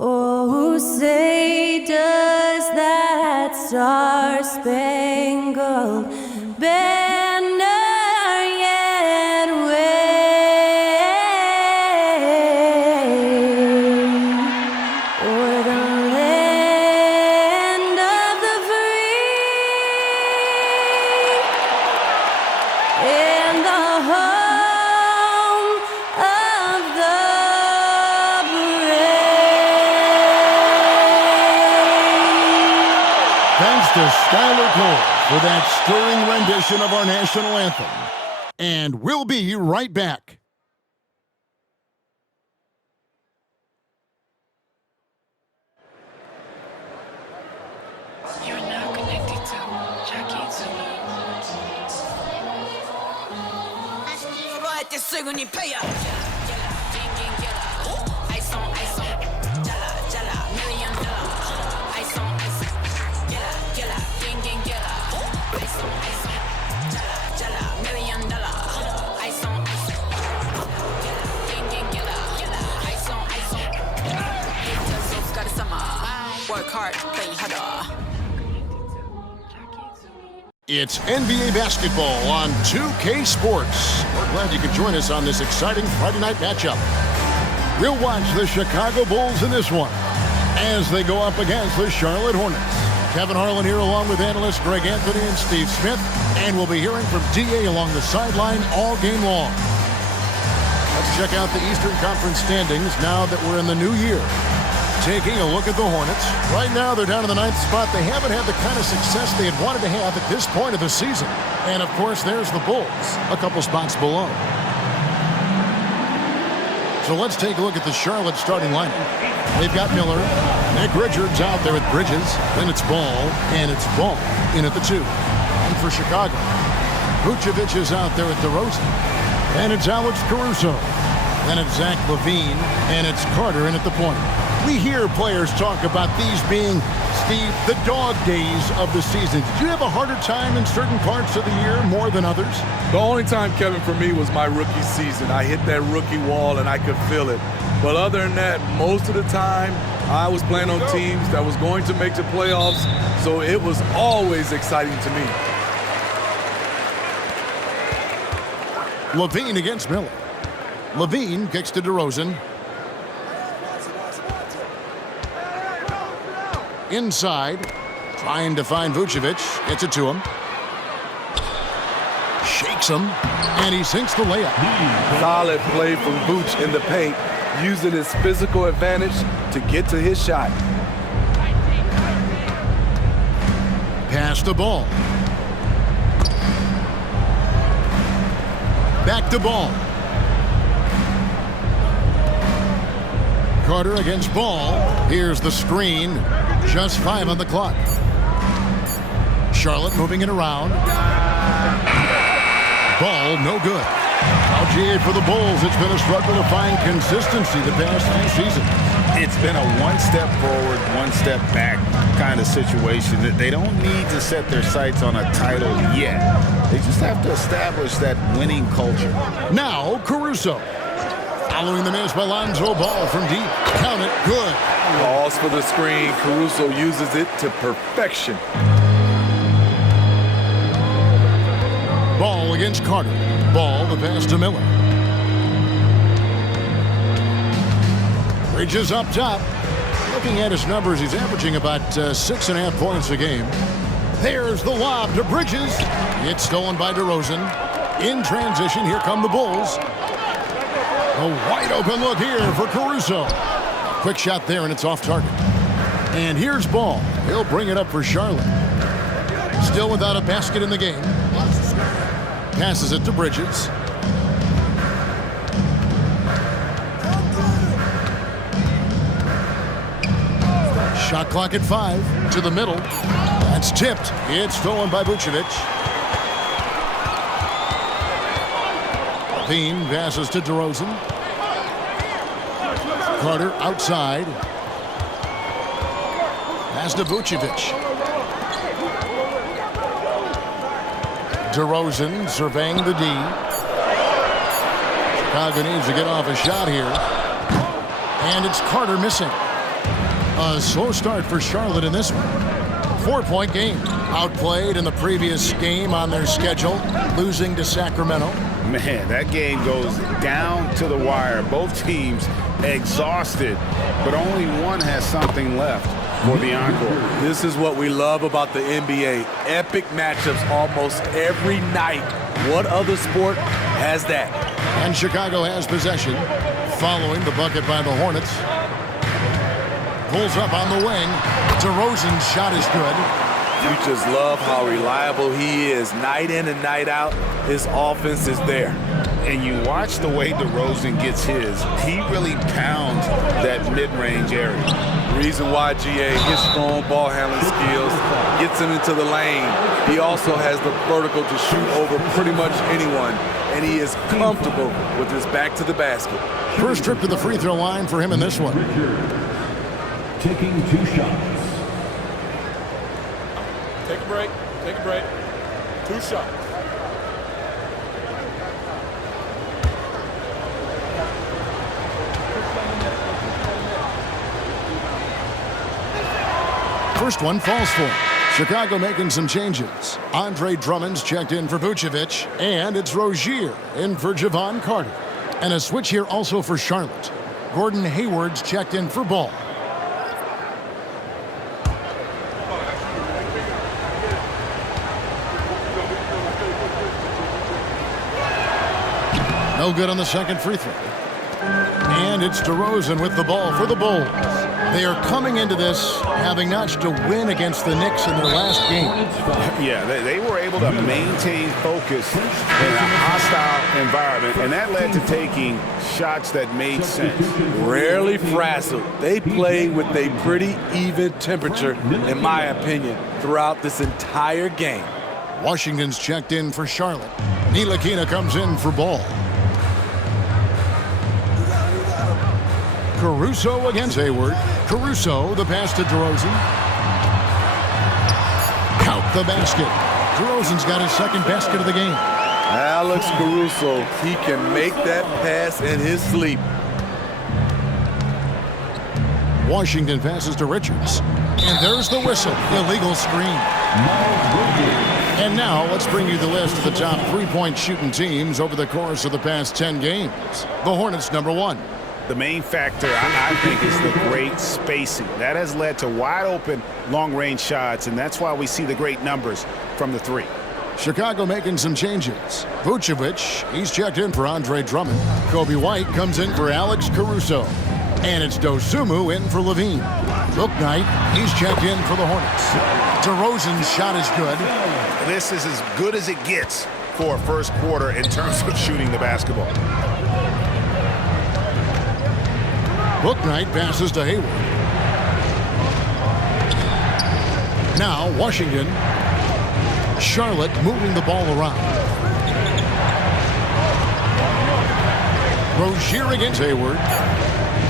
Oh, say does that star-spangled banner yet wave o'er the land of the free and the home of the Thanks to Skylar Cole for that stirring rendition of our national anthem. And we'll be right back. You're now connected to Jackie Zulu. 이거 수근이 패야. Work hard, play harder. It's NBA basketball on 2K Sports. We're glad you could join us on this exciting Friday night matchup. We'll watch the Chicago Bulls in this one as they go up against the Charlotte Hornets. Kevin Harlan here along with analysts Greg Anthony and Steve Smith, and we'll be hearing from DA along the sideline all game long. Let's check out the Eastern Conference standings now that we're in the new year. Taking a look at the Hornets. Right now, they're down to the 9th spot. They haven't had the kind of success they had wanted to have at this point of the season. And, of course, there's the Bulls, a couple spots below. So let's take a look at the Charlotte starting lineup. They've got Miller. Nick Richards out there with Bridges. Then it's Ball, and it's Ball in at the 2. And for Chicago, Vucevic is out there with DeRozan. And it's Alex Caruso. Then it's Zach LaVine, and it's Carter in at the point. We hear players talk about these being, Steve, the dog days of the season. Did you have a harder time in certain parts of the year more than others? The only time, Kevin, for me was my rookie season. I hit that rookie wall and I could feel it. But other than that, most of the time, I was playing on teams that was going to make the playoffs, so it was always exciting to me. LaVine against Miller. LaVine kicks to DeRozan. Inside, trying to find Vucevic. Gets it to him. Shakes him, and he sinks the layup. Solid play from Vooch in the paint, using his physical advantage to get to his shot. Pass the Ball. Back to Ball. Carter against Ball. Here's the screen. Just 5 on the clock. Charlotte moving it around. Ball, no good. Now, GA for the Bulls, it's been a struggle to find consistency the past few seasons. It's been a one-step forward, one-step back kind of situation. That they don't need to set their sights on a title yet. They just have to establish that winning culture. Now, Caruso. Following the miss by Lonzo Ball from deep. Count it, good. Calls for the screen. Caruso uses it to perfection. Ball against Carter. Ball, the pass to Miller. Bridges up top. Looking at his numbers, he's averaging about 6.5 points a game. There's the lob to Bridges. It's stolen by DeRozan. In transition, here come the Bulls. A wide open look here for Caruso. Quick shot there, and it's off target. And here's Ball. He'll bring it up for Charlotte. Still without a basket in the game. Passes it to Bridges. Shot clock at 5. To the middle. That's tipped. It's stolen by Vucevic. LaVine passes to DeRozan. Carter outside. Pass to Vucevic. DeRozan surveying the D. Chicago needs to get off a shot here. And it's Carter missing. A slow start for Charlotte in this one. 4-point game. Outplayed in the previous game on their schedule, losing to Sacramento. Man, that game goes down to the wire. Both teams exhausted, but only one has something left for the encore. This is what we love about the NBA. Epic matchups almost every night. What other sport has that? And Chicago has possession, following the bucket by the Hornets. Pulls up on the wing. DeRozan's shot is good. You just love how reliable he is. Night in and night out, his offense is there. And you watch the way DeRozan gets his. He really pounds that mid-range area. Reason why, GA, his strong ball handling skills gets him into the lane. He also has the vertical to shoot over pretty much anyone, and he is comfortable with his back to the basket. First trip to the free throw line for him in this one. Taking 2 shots. Take a break. Take a break. 2 shots. First one falls for him. Chicago making some changes. Andre Drummond's checked in for Vucevic, and it's Rozier in for Javon Carter. And a switch here also for Charlotte. Gordon Hayward's checked in for Ball. No good on the second free throw. And it's DeRozan with the ball for the Bulls. They are coming into this having notched a win against the Knicks in their last game. Yeah, they were able to maintain focus in a hostile environment, and that led to taking shots that made sense. Rarely frazzled. They played with a pretty even temperature, in my opinion, throughout this entire game. Washington's checked in for Charlotte. Ntilikina comes in for Ball. Caruso against Hayward. Caruso, the pass to DeRozan. Count the basket. DeRozan's got his second basket of the game. Alex Caruso, he can make that pass in his sleep. Washington passes to Richards. And there's the whistle. Illegal screen. And now let's bring you the list of the top three-point shooting teams over the course of the past 10 games. The Hornets, number 1. The main factor, I think, is the great spacing. That has led to wide-open, long-range shots, and that's why we see the great numbers from the 3. Chicago making some changes. Vucevic, he's checked in for Andre Drummond. Kobe White comes in for Alex Caruso. And it's Dosunmu in for Levine. Bouknight, he's checked in for the Hornets. DeRozan's shot is good. This is as good as it gets for a first quarter in terms of shooting the basketball. Bouknight passes to Hayward. Now Washington. Charlotte moving the ball around. Rozier against Hayward.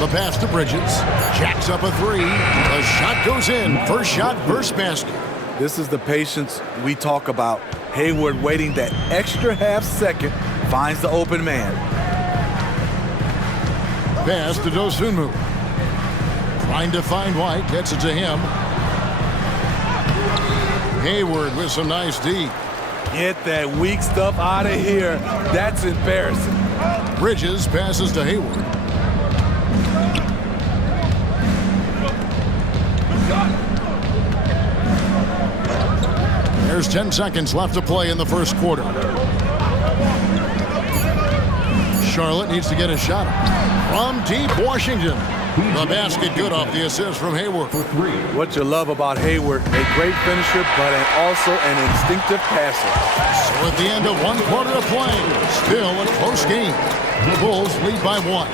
The pass to Bridges. Jacks up a 3. The shot goes in. First shot, first basket. This is the patience we talk about. Hayward waiting that extra half second, finds the open man. Pass to Dosunmu. Trying to find White. Gets it to him. Hayward with some nice D. Get that weak stuff out of here. That's embarrassing. Bridges passes to Hayward. There's 10 seconds left to play in the first quarter. Charlotte needs to get a shot from deep. Washington. The basket good off the assist from Hayward. What you love about Hayward, a great finisher, but also an instinctive passer. So at the end of one quarter of play, still a close game. The Bulls lead by 1.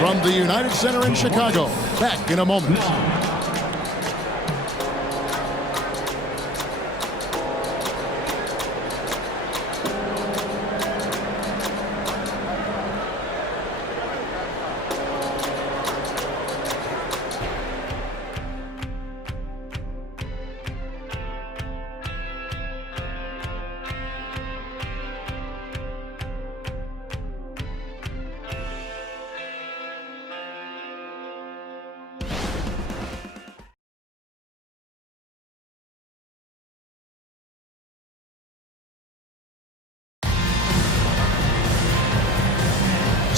From the United Center in Chicago, back in a moment.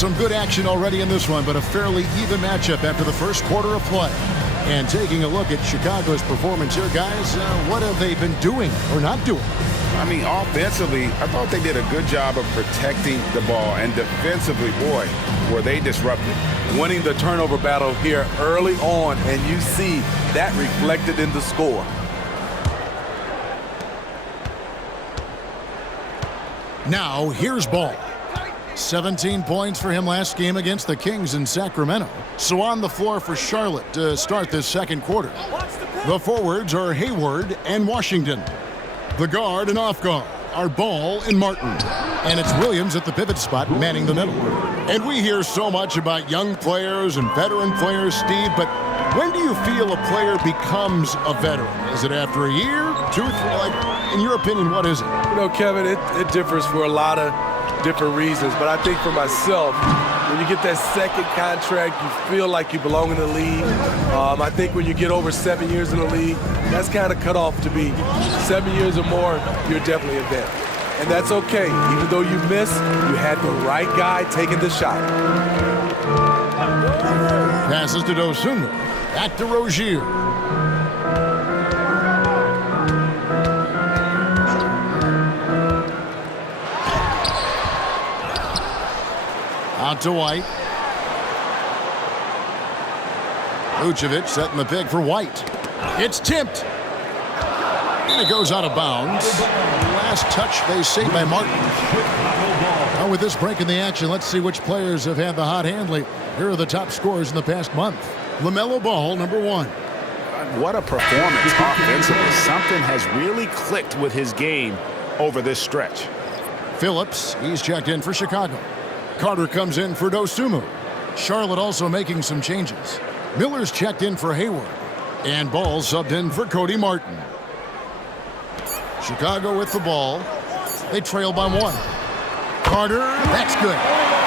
Some good action already in this one, but a fairly even matchup after the first quarter of play. And taking a look at Chicago's performance here, guys, what have they been doing or not doing? I mean, offensively, I thought they did a good job of protecting the ball. And defensively, boy, were they disruptive. Winning the turnover battle here early on, and you see that reflected in the score. Now, here's Ball. 17 points for him last game against the Kings in Sacramento. So on the floor for Charlotte to start this second quarter. The forwards are Hayward and Washington. The guard and off guard are Ball and Martin. And it's Williams at the pivot spot manning the middle. And we hear so much about young players and veteran players, Steve, but when do you feel a player becomes a veteran? Is it after a year, 2, 3? Like, in your opinion, what is it? You know, Kevin, it differs for a lot of different reasons, but I think for myself, when you get that second contract, you feel like you belong in the league. I think when you get over 7 years in the league, that's kind of cut off to be 7 years or more, you're definitely a vet. And that's okay. Even though you miss, you had the right guy taking the shot. Passes to Dosunmu. Back to Rozier. Out to White. Vucevic setting the pick for White. It's tipped. And it goes out of bounds. Last touch, they say, by Martin. Now with this break in the action, let's see which players have had the hot hand lately. Here are the top scorers in the past month. LaMelo Ball, number 1. What a performance offensively. Something has really clicked with his game over this stretch. Phillips, he's checked in for Chicago. Carter comes in for Dosunmu. Charlotte also making some changes. Miller's checked in for Hayward. And Ball subbed in for Cody Martin. Chicago with the ball. They trail by 1. Carter, that's good.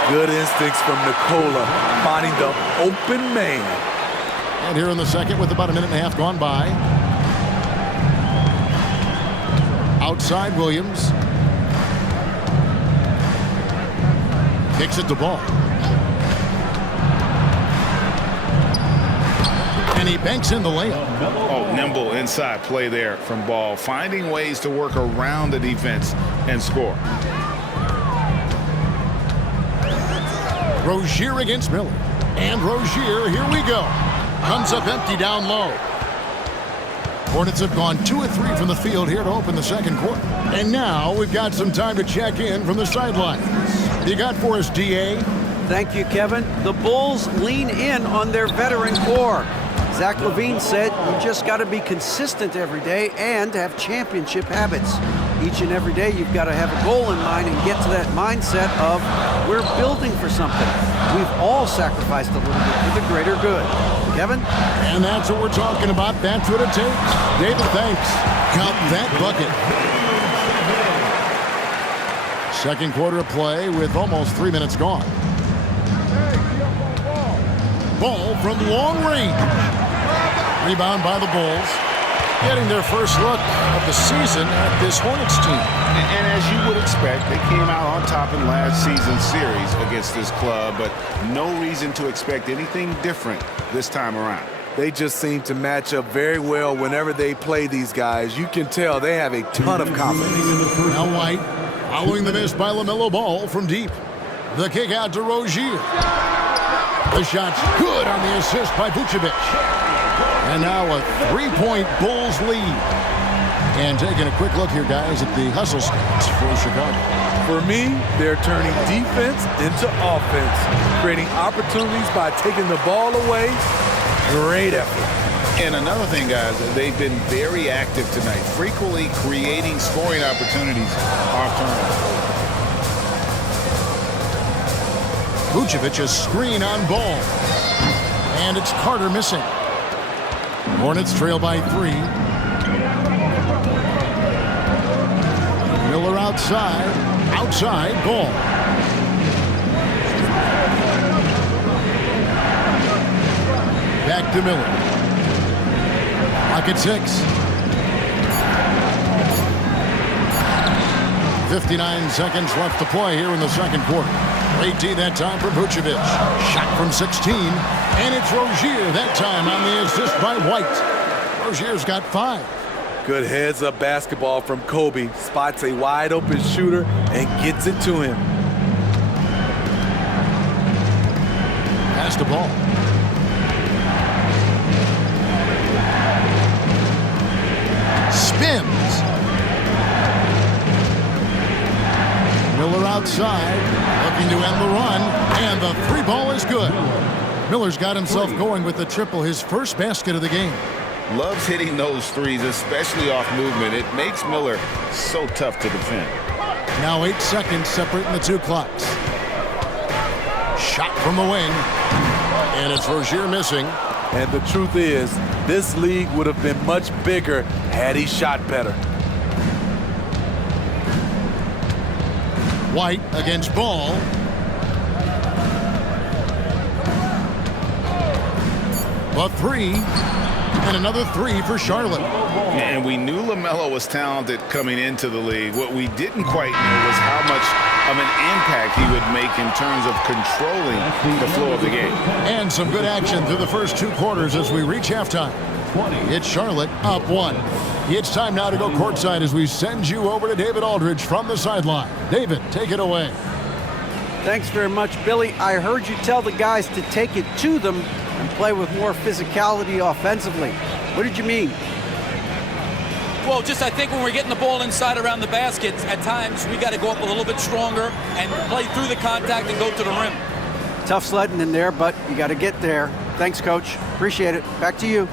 Good instincts from Nikola, finding the open man. And here in the second with about a minute and a half gone by. Outside Williams. Kicks it to Ball. And he banks in the layup. Oh, nimble inside play there from Ball, finding ways to work around the defense and score. Rozier against Miller. And Rozier, here we go. Comes up empty down low. Hornets have gone 2 of 3 from the field here to open the second quarter. And now we've got some time to check in from the sidelines. You got for us, DA? Thank you, Kevin. The Bulls lean in on their veteran core. Zach LaVine said you just got to be consistent every day and have championship habits. Each and every day you've got to have a goal in mind and get to that mindset of we're building for something. We've all sacrificed a little bit for the greater good. Kevin? And that's what we're talking about. That's what it takes. David, thanks. Count that bucket. Second quarter of play with almost 3 minutes gone. Ball from long range. Rebound by the Bulls. Getting their first look of the season at this Hornets team. And as you would expect, they came out on top in last season's series against this club, but no reason to expect anything different this time around. They just seem to match up very well whenever they play these guys. You can tell they have a ton of confidence. Now White, following the miss by LaMelo Ball from deep. The kick out to Rozier. The shot's good on the assist by Vucevic. And now a 3-point Bulls lead. And taking a quick look here, guys, at the hustle stats for Chicago. For me, they're turning defense into offense, creating opportunities by taking the ball away. Great effort. And another thing, guys, they've been very active tonight, frequently creating scoring opportunities off turnover. Vucevic a screen on Ball. And it's Carter missing. Hornets trail by 3. Miller outside. Outside, Ball. Back to Miller. Clock at 6. 59 seconds left to play here in the second quarter. Late D that time for Vucevic. Shot from 16. And it's Rozier that time on the assist by White. Rozier's got 5. Good heads-up basketball from Kobe. Spots a wide-open shooter and gets it to him. Pass the ball. Spins. Miller outside, looking to end the run, and the 3 ball is good. Miller's got himself going with the triple, his first basket of the game. Loves hitting those threes, especially off movement. It makes Miller so tough to defend. Now 8 seconds separating the 2 clocks. Shot from the wing, and it's Rozier missing. And the truth is, this league would have been much bigger had he shot better. White against Ball. A 3, and another 3 for Charlotte. And we knew LaMelo was talented coming into the league. What we didn't quite know was how much of an impact he would make in terms of controlling the flow of the game. And some good action through the first 2 quarters as we reach halftime. It's Charlotte up 1. It's time now to go courtside as we send you over to David Aldridge from the sideline. David, take it away. Thanks very much, Billy. I heard you tell the guys to take it to them and play with more physicality offensively. What did you mean? Well, just I think when we're getting the ball inside around the basket, at times we got to go up a little bit stronger and play through the contact and go to the rim. Tough sledding in there, but you got to get there. Thanks, Coach. Appreciate it. Back to you.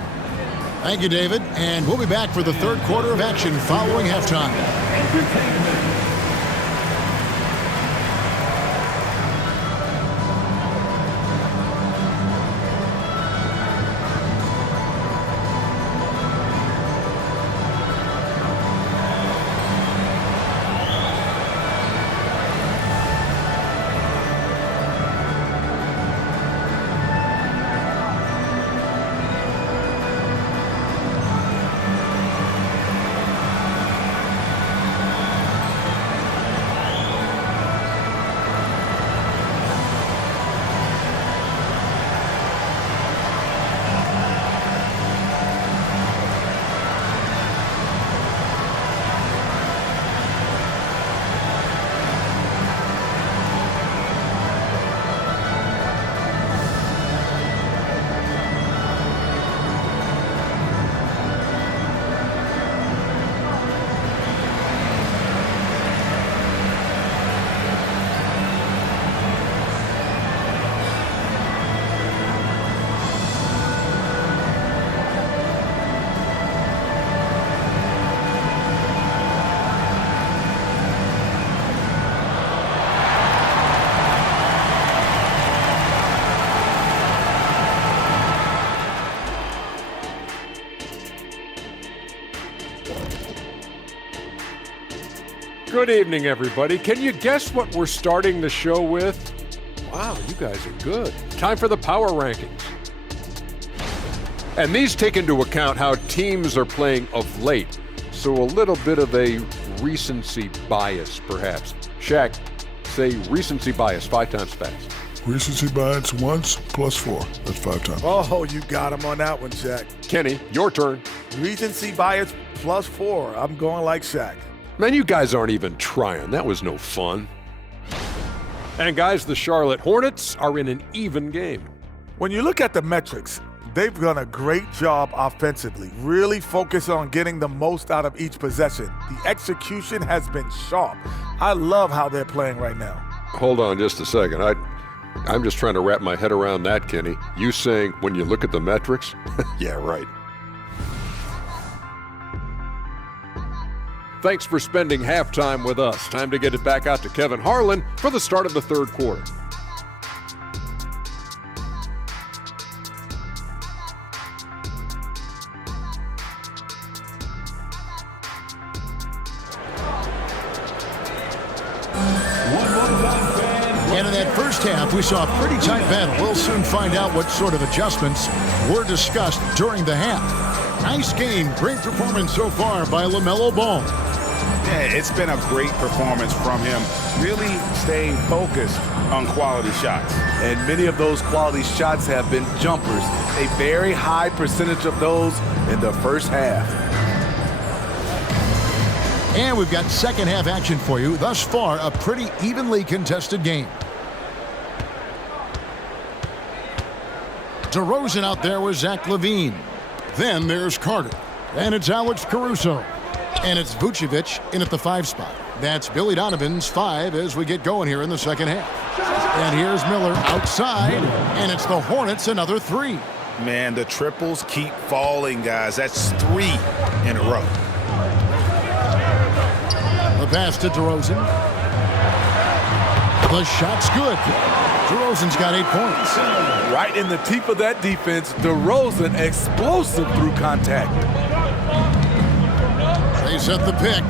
Thank you, David. And we'll be back for the 3rd quarter of action following halftime. Good evening, everybody. Can you guess what we're starting the show with? Wow, you guys are good. Time for the power rankings. And these take into account how teams are playing of late. So a little bit of a recency bias, perhaps. Shaq, say recency bias 5 times fast. Recency bias once plus 4. That's 5 times. Oh, you got him on that one, Shaq. Kenny, your turn. Recency bias plus 4. I'm going like Shaq. Man, you guys aren't even trying. That was no fun. And guys, the Charlotte Hornets are in an even game. When you look at the metrics, they've done a great job offensively, really focus on getting the most out of each possession. The execution has been sharp. I love how they're playing right now. Hold on just a second. I'm just trying to wrap my head around that, Kenny. You saying when you look at the metrics? Yeah, right. Thanks for spending halftime with us. Time to get it back out to Kevin Harlan for the start of the 3rd quarter. And in that first half, we saw a pretty tight battle. We'll soon find out what sort of adjustments were discussed during the half. Nice game, great performance so far by LaMelo Ball. Yeah, it's been a great performance from him, really staying focused on quality shots. And many of those quality shots have been jumpers, a very high percentage of those in the first half. And we've got second half action for you. Thus far, a pretty evenly contested game. DeRozan out there with Zach LaVine. Then there's Carter. And it's Alex Caruso. And it's Vucevic in at the 5 spot. That's Billy Donovan's 5 as we get going here in the second half. And here's Miller outside. And it's the Hornets another 3. Man, the triples keep falling, guys. That's 3 in a row. The pass to DeRozan. The shot's good. DeRozan's got 8 points. Right in the teeth of that defense, DeRozan explosive through contact. They set the pick.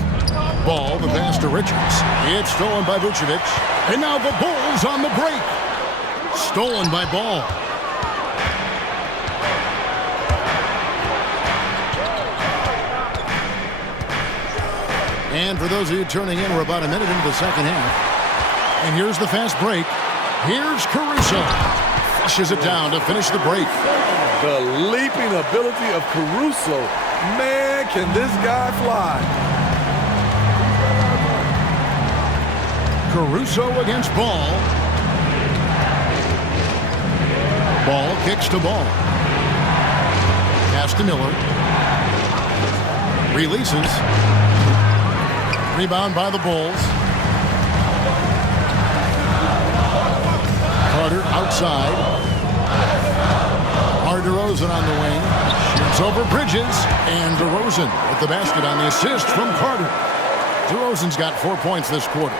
Ball, the pass to Richards. It's stolen by Vucevic. And now the Bulls on the break. Stolen by Ball. And for those of you turning in, we're about a minute into the second half. And here's the fast break. Here's Caruso. Flushes it down to finish the break. The leaping ability of Caruso. Man, can this guy fly. Caruso against Ball. Ball kicks to Ball. Pass to Miller. Releases. Rebound by the Bulls. Carter outside. DeRozan on the wing. Shoots over Bridges. And DeRozan with the basket on the assist from Carter. DeRozan's got 4 points this quarter.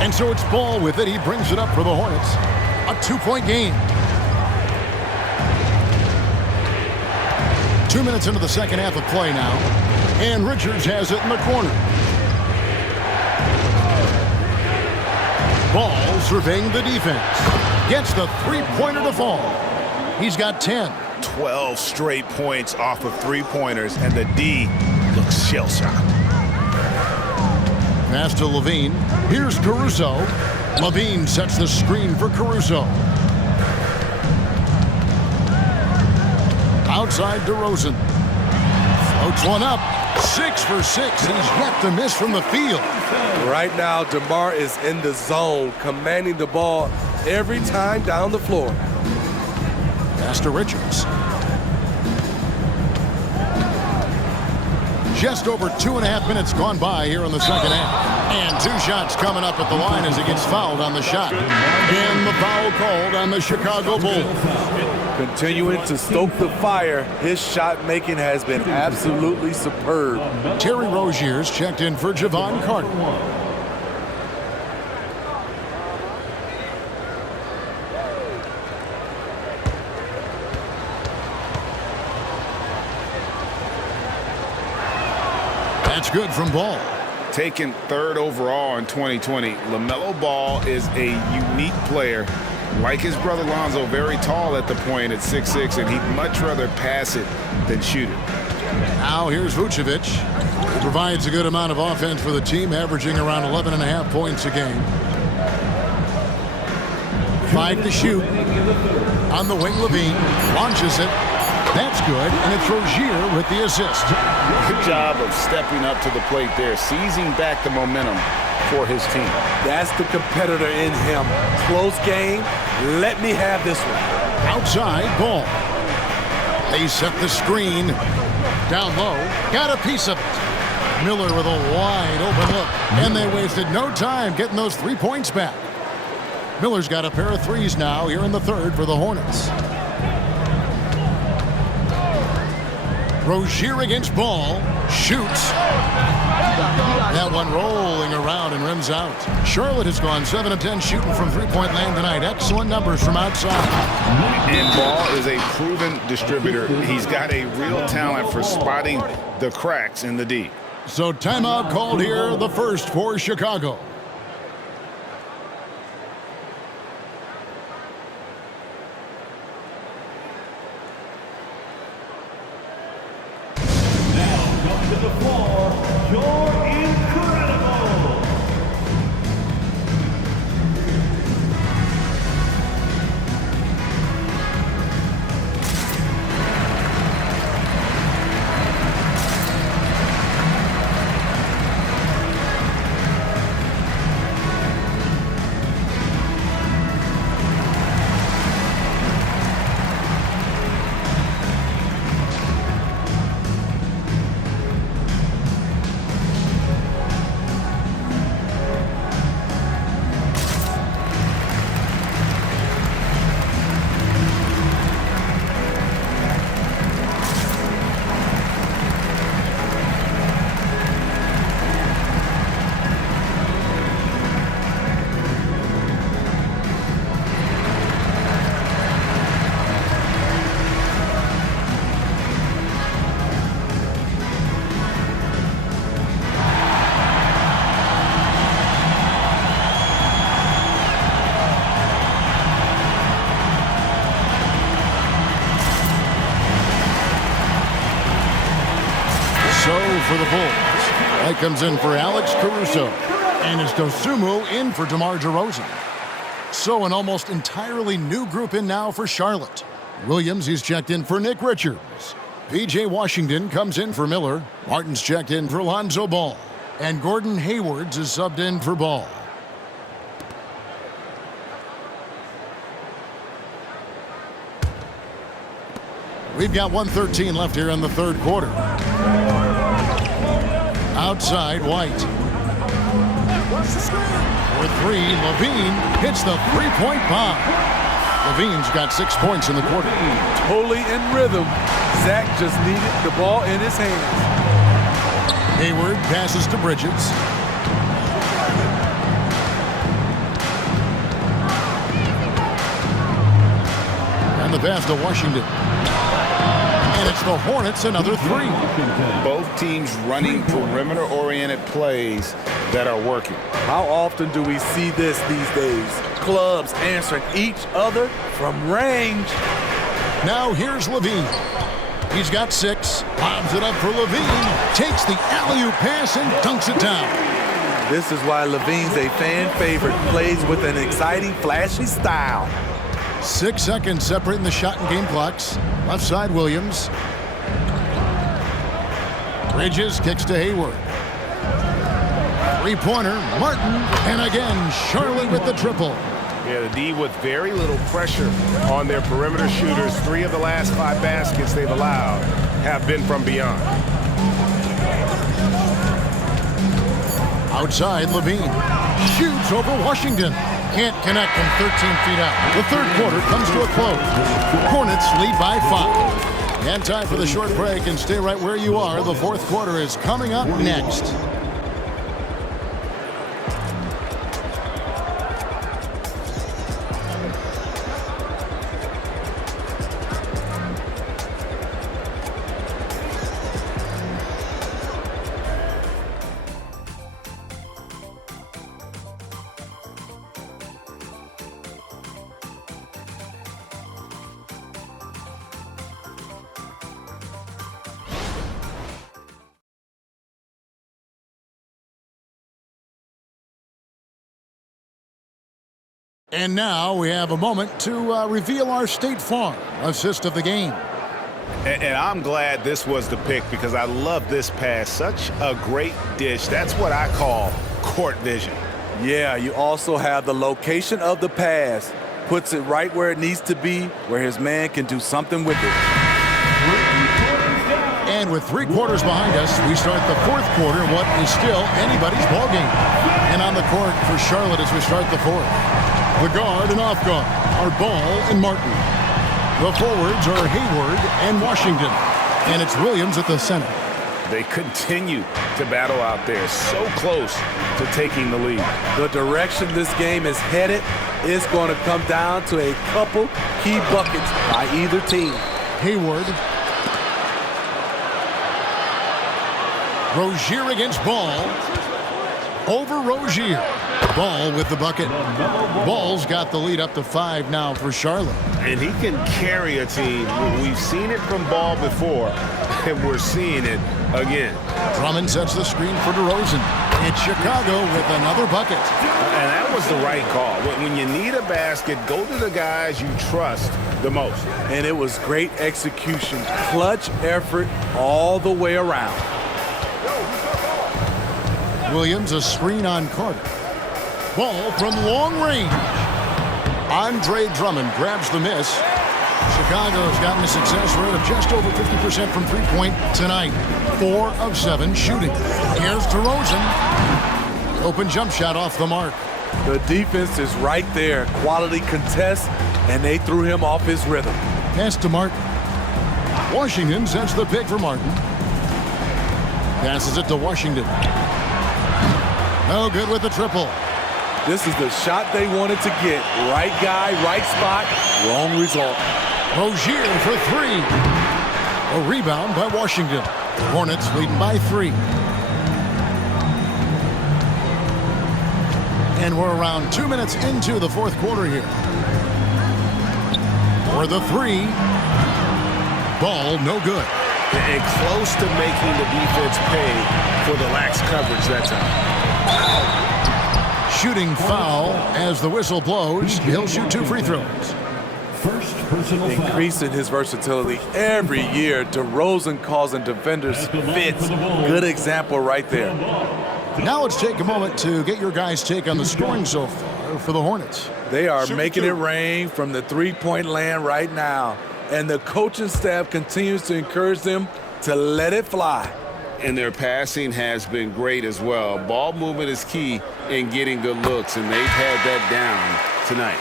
And so it's Ball with it. He brings it up for the Hornets. A 2-point game. 2 minutes into the second half of play now. And Richards has it in the corner. Ball surveying the defense. Gets the three-pointer to fall. He's got 10. 12 straight points off of three-pointers, and the D looks shell-shocked. Pass to LaVine. Here's Caruso. LaVine sets the screen for Caruso. Outside DeRozan. Floats one up. 6 for 6. He's yet to miss from the field. Right now, DeMar is in the zone, commanding the ball every time down the floor. Pass to Richards. Just over 2.5 minutes gone by here in the second half. And 2 shots coming up at the line as he gets fouled on the shot. And the foul called on the Chicago Bulls. Continuing to stoke the fire, his shot making has been absolutely superb. Terry Rozier's checked in for Javon Carter. That's good from Ball. Taken 3rd overall in 2020, LaMelo Ball is a unique player. Like his brother Lonzo, very tall at the point at 6'6", and he'd much rather pass it than shoot it. Now here's Vucevic, who provides a good amount of offense for the team, averaging around 11.5 points a game. 5 to shoot. On the wing, LaVine launches it. That's good, and it's Rozier with the assist. Good job of stepping up to the plate there, seizing back the momentum for his team. That's the competitor in him. Close game. Let me have this one. Outside, Ball. They set the screen. Down low. Got a piece of it. Miller with a wide open look. And they wasted no time getting those 3 points back. Miller's got a pair of threes now here in the third for the Hornets. Rozier against Ball. Shoots. That one rolling around and rims out. Charlotte has gone 7 of 10 shooting from three-point land tonight. Excellent numbers from outside. And Ball is a proven distributor. He's got a real talent for spotting the cracks in the D. So timeout called here, the first for Chicago. Now comes to the floor, your incoming So for the Bulls, White comes in for Alex Caruso. And it's Dosunmu in for DeMar DeRozan. So an almost entirely new group in now for Charlotte. Williams, he's checked in for Nick Richards. P.J. Washington comes in for Miller. Martin's checked in for Lonzo Ball. And Gordon Haywards is subbed in for Ball. We've got 1:13 left here in the third quarter. Outside, White. For three, Levine hits the three-point bomb. Levine's got 6 points in the quarter. Totally in rhythm. Zach just needed the ball in his hands. Hayward passes to Bridges. And the pass to Washington. And it's the Hornets, another three. Both teams running perimeter-oriented plays that are working. How often do we see this these days? Clubs answering each other from range. Now here's Levine. He's got 6. Lobs it up for Levine. Takes the alley-oop pass and dunks it down. This is why Levine's a fan favorite. Plays with an exciting, flashy style. 6 seconds separating the shot and game clocks. Left side, Williams. Bridges kicks to Hayward. Three-pointer, Martin. And again, Charlotte with the triple. Yeah, the D with very little pressure on their perimeter shooters. 3 of the last 5 baskets they've allowed have been from beyond. Outside, Levine shoots over Washington. Can't connect from 13 feet out. The third quarter comes to a close. Hornets lead by 5. And time for the short break, and stay right where you are. The fourth quarter is coming up next. And now we have a moment to reveal our State Farm assist of the game. And I'm glad this was the pick because I love this pass. Such a great dish. That's what I call court vision. Yeah, you also have the location of the pass. Puts it right where it needs to be, where his man can do something with it. And with 3 quarters behind us, we start the fourth quarter in what is still anybody's ball game. And on the court for Charlotte as we start the fourth. The guard and off guard are Ball and Martin. The forwards are Hayward and Washington. And it's Williams at the center. They continue to battle out there, so close to taking the lead. The direction this game is headed is going to come down to a couple key buckets by either team. Hayward. Rozier against Ball. Over Rozier. Ball with the bucket. Ball's got the lead up to 5 now for Charlotte. And he can carry a team. We've seen it from Ball before, and we're seeing it again. Drummond sets the screen for DeRozan. It's Chicago with another bucket. And that was the right call. When you need a basket, go to the guys you trust the most. And it was great execution. Clutch effort all the way around. Williams, a screen on Carter. Ball from long range. Andre Drummond grabs the miss. Chicago's gotten a success rate of just over 50% from three-point tonight. 4 of 7 shooting. Here's DeRozan. Open jump shot off the mark. The defense is right there. Quality contest, and they threw him off his rhythm. Pass to Martin. Washington sets the pick for Martin. Passes it to Washington. No good with the triple. This is the shot they wanted to get. Right guy, right spot, wrong result. Rozier for 3. A rebound by Washington. Hornets leading by 3. And we're around 2 minutes into the fourth quarter here. For the 3. Ball no good. and close to making the defense pay for the lax coverage that time. Shooting foul as the whistle blows. He'll shoot 2 free throws. First personal foul. Increasing his versatility every year. DeRozan causing defenders fits. Good example right there. Now let's take a moment to get your guys' take on the scoring so far for the Hornets. They are making it rain from the three-point land right now. And the coaching staff continues to encourage them to let it fly. And their passing has been great as well. Ball movement is key in getting good looks, and they've had that down tonight.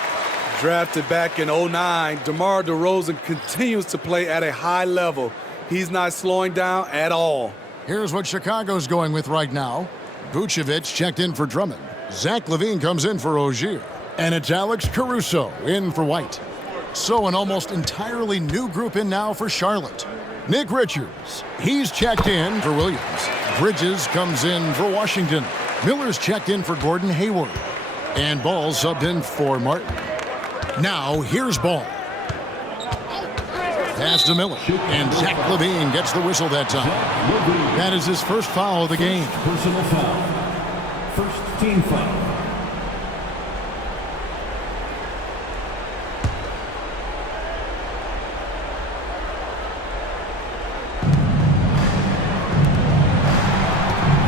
Drafted back in 2009, DeMar DeRozan continues to play at a high level. He's not slowing down at all. Here's what Chicago's going with right now. Vucevic checked in for Drummond. Zach LaVine comes in for Rozier. And it's Alex Caruso in for White. So an almost entirely new group in now for Charlotte. Nick Richards, he's checked in for Williams. Bridges comes in for Washington. Miller's checked in for Gordon Hayward. And Ball subbed in for Martin. Now here's Ball. Pass to Miller. And Zach LaVine gets the whistle that time. That is his first foul of the game. Personal foul. First team foul.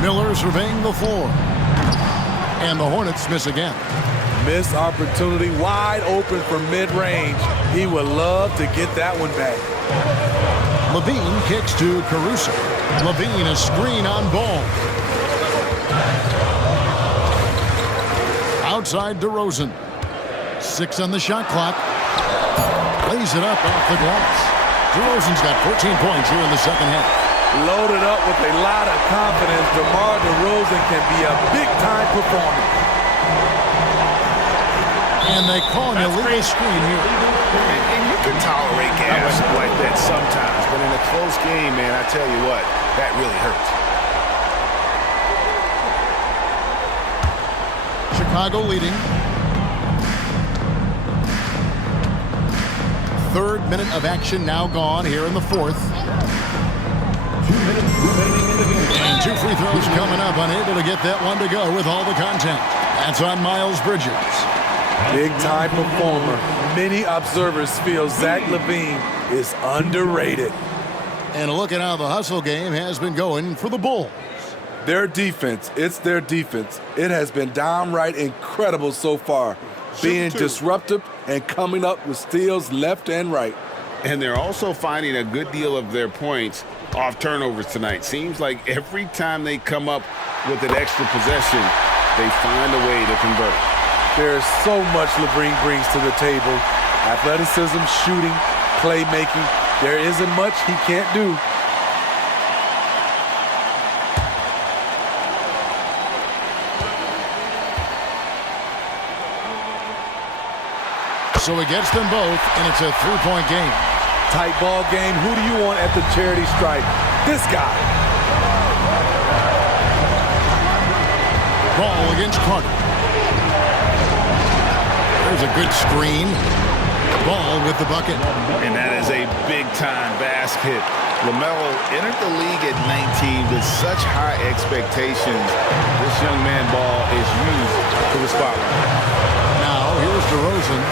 Miller surveying the floor. And the Hornets miss again. Missed opportunity, wide open from mid-range. He would love to get that one back. LaVine kicks to Caruso. LaVine a screen on Ball. Outside DeRozan. 6 on the shot clock. Lays it up off the glass. DeRozan's got 14 points here in the second half. Loaded up with a lot of confidence. DeMar DeRozan can be a big-time performer. And they call an illegal screen here. And you can tolerate gas like that sometimes, but in a close game, man, I tell you what, that really hurts. Chicago leading. Third minute of action now gone here in the fourth. 2 minutes remaining in the game. And 2 free throws coming up, unable to get that one to go with all the contact. That's on Miles Bridges. Big-time performer. Many observers feel Zach LaVine is underrated. And look at how the hustle game has been going for the Bulls. Their defense, it's their defense. It has been downright incredible so far, being disruptive and coming up with steals left and right. And they're also finding a good deal of their points off turnovers tonight. Seems like every time they come up with an extra possession, they find a way to convert. There's so much LaVine brings to the table. Athleticism, shooting, playmaking. There isn't much he can't do. So he gets them both, and it's a 3-point game. Tight ball game. Who do you want at the charity stripe? This guy. Ball against Carter. There's a good screen. Ball with the bucket. And that is a big-time basket. LaMelo entered the league at 19 with such high expectations. This young man, Ball, is used to the spotlight. Now, here's DeRozan.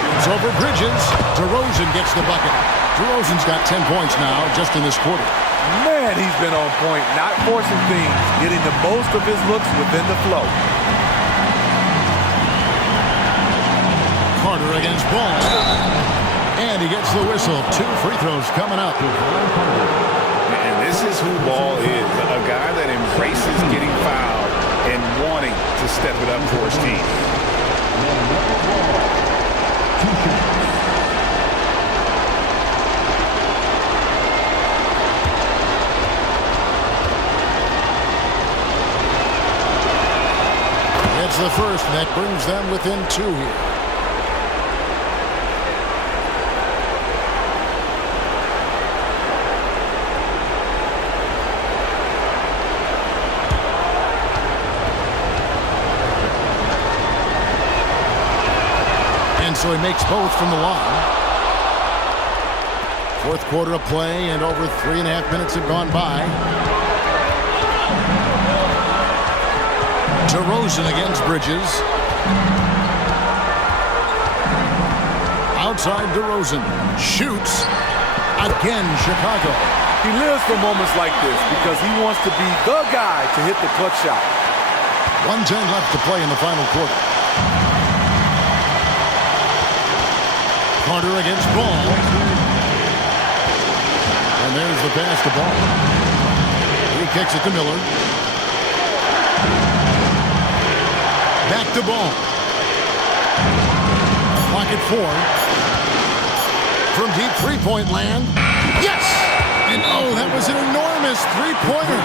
Shoots over Bridges. DeRozan gets the bucket. DeRozan's got 10 points now just in this quarter. Man, he's been on point, not forcing things, getting the most of his looks within the flow. Carter against Ball. And he gets the whistle. 2 free throws coming up. And this is who Ball is, a guy that embraces getting fouled and wanting to step it up for his team. It's the first, and that brings them within 2 here. And so he makes both from the line. Fourth quarter of play, and over 3.5 minutes have gone by. DeRozan against Bridges. Outside DeRozan. Shoots. Again, Chicago. He lives for moments like this because he wants to be the guy to hit the clutch shot. 1:10 left to play in the final quarter. Carter against Ball. And there's the pass to Ball. He kicks it to Miller. Back to Ball. Pocket 4. From deep three-point land. Yes! And oh, that was an enormous three-pointer.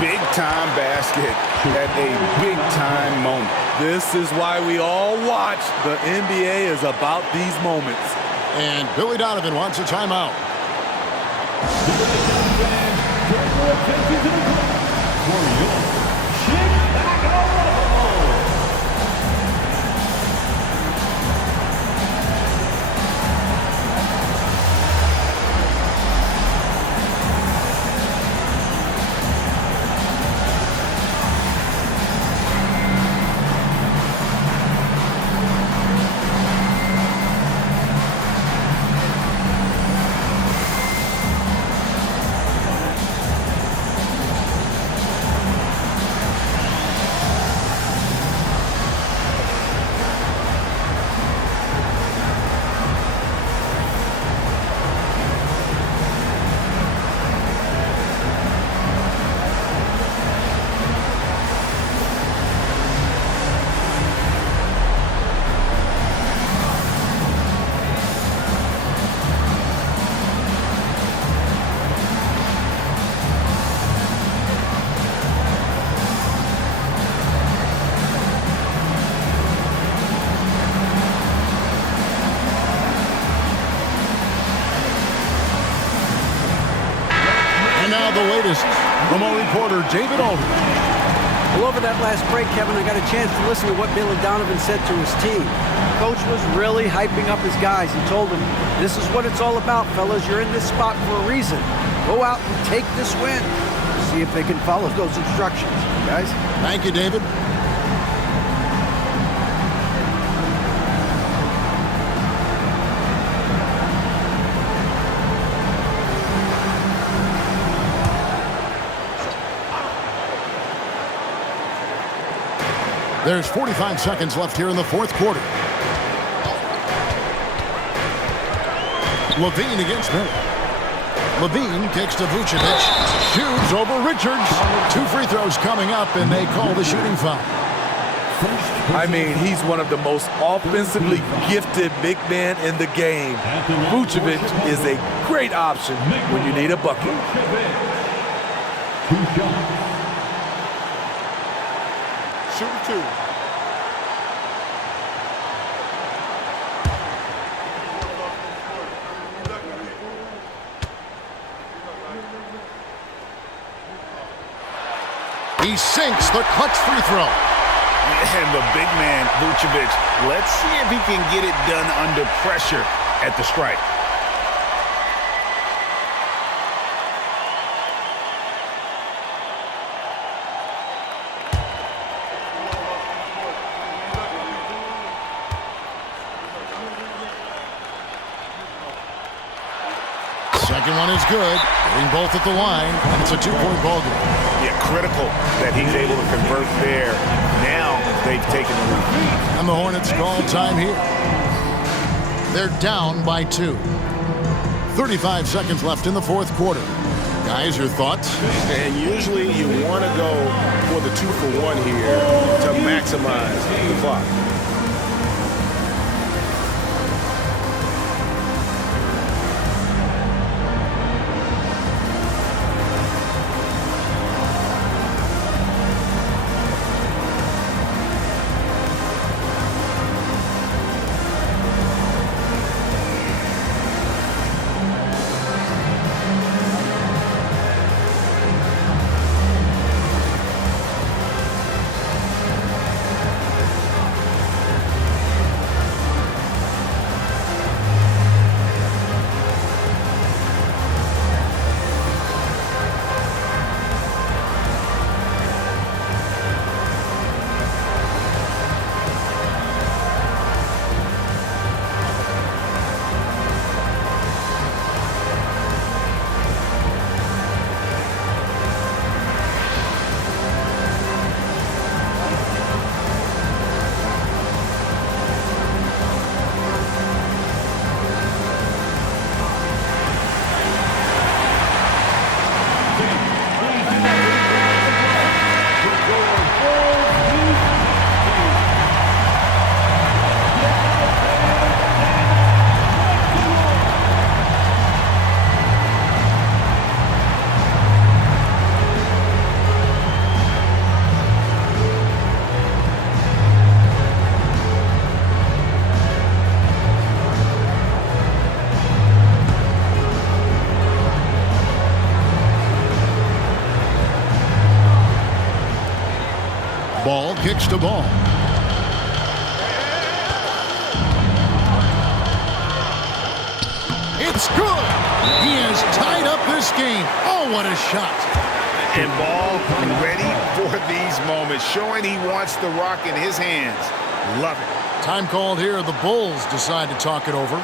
Big-time basket at a big-time moment. This is why we all watch. The NBA is about these moments. And Billy Donovan wants a timeout. The latest from our reporter, David Aldridge. Well, over that last break, Kevin, I got a chance to listen to what Billy Donovan said to his team. Coach was really hyping up his guys. He told them, this is what it's all about, fellas. You're in this spot for a reason. Go out and take this win. See if they can follow those instructions, guys. Thank you, David. There's 45 seconds left here in the fourth quarter. Levine against Miller. Levine kicks to Vucevic. Shoots over Richards. 2 free throws coming up, and they call the shooting foul. I mean, he's one of the most offensively gifted big men in the game. Vucevic is a great option when you need a bucket. 2 shots. Shooting 2. He sinks the clutch free throw. And the big man, Vucevic, let's see if he can get it done under pressure at the strike. Second one is good. Getting both at the line, and it's a 2-point ball game. Yeah, critical that he's able to convert there. Now they've taken the lead. And the Hornets call time here. They're down by 2. 35 seconds left in the fourth quarter. Guys, your thoughts? And usually you want to go for the 2-for-1 here to maximize the clock. kicks the ball. It's good. He has tied up this game. Oh, what a shot. And Ball ready for these moments, showing he wants the rock in his hands. Love it. Time called here. The Bulls decide to talk it over.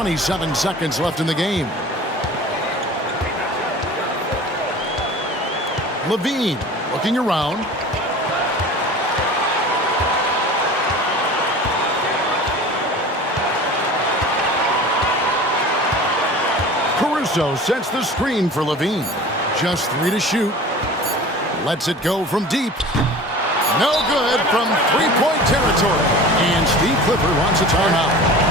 .27 seconds left in the game. Levine looking around. Caruso sets the screen for Levine. Just 3 to shoot. Lets it go from deep. No good from three-point territory. And Steve Clifford wants a timeout.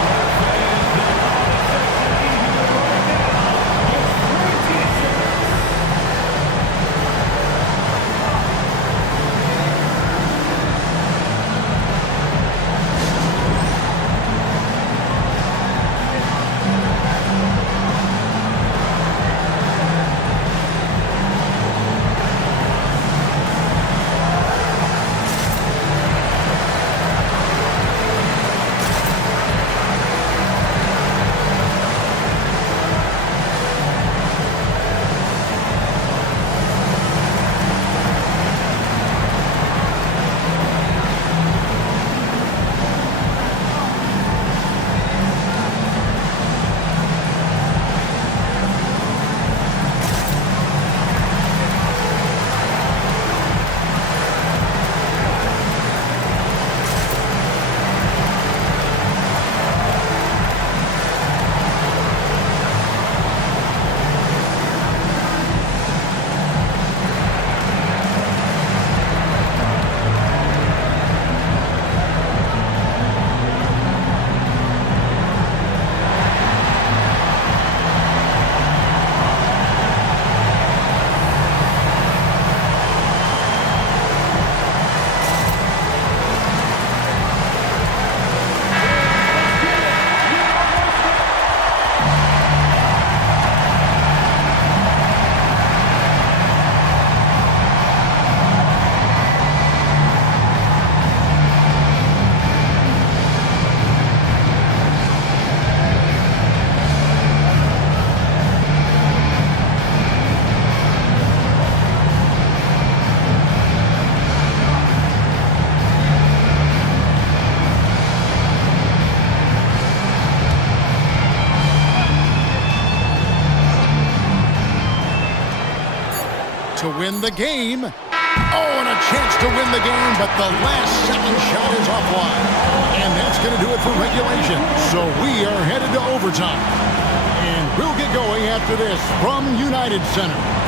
To win the game, Oh, and a chance to win the game, but the last second shot is offline. And that's going to do it for regulation. So we are headed to overtime. And we'll get going after this from United Center.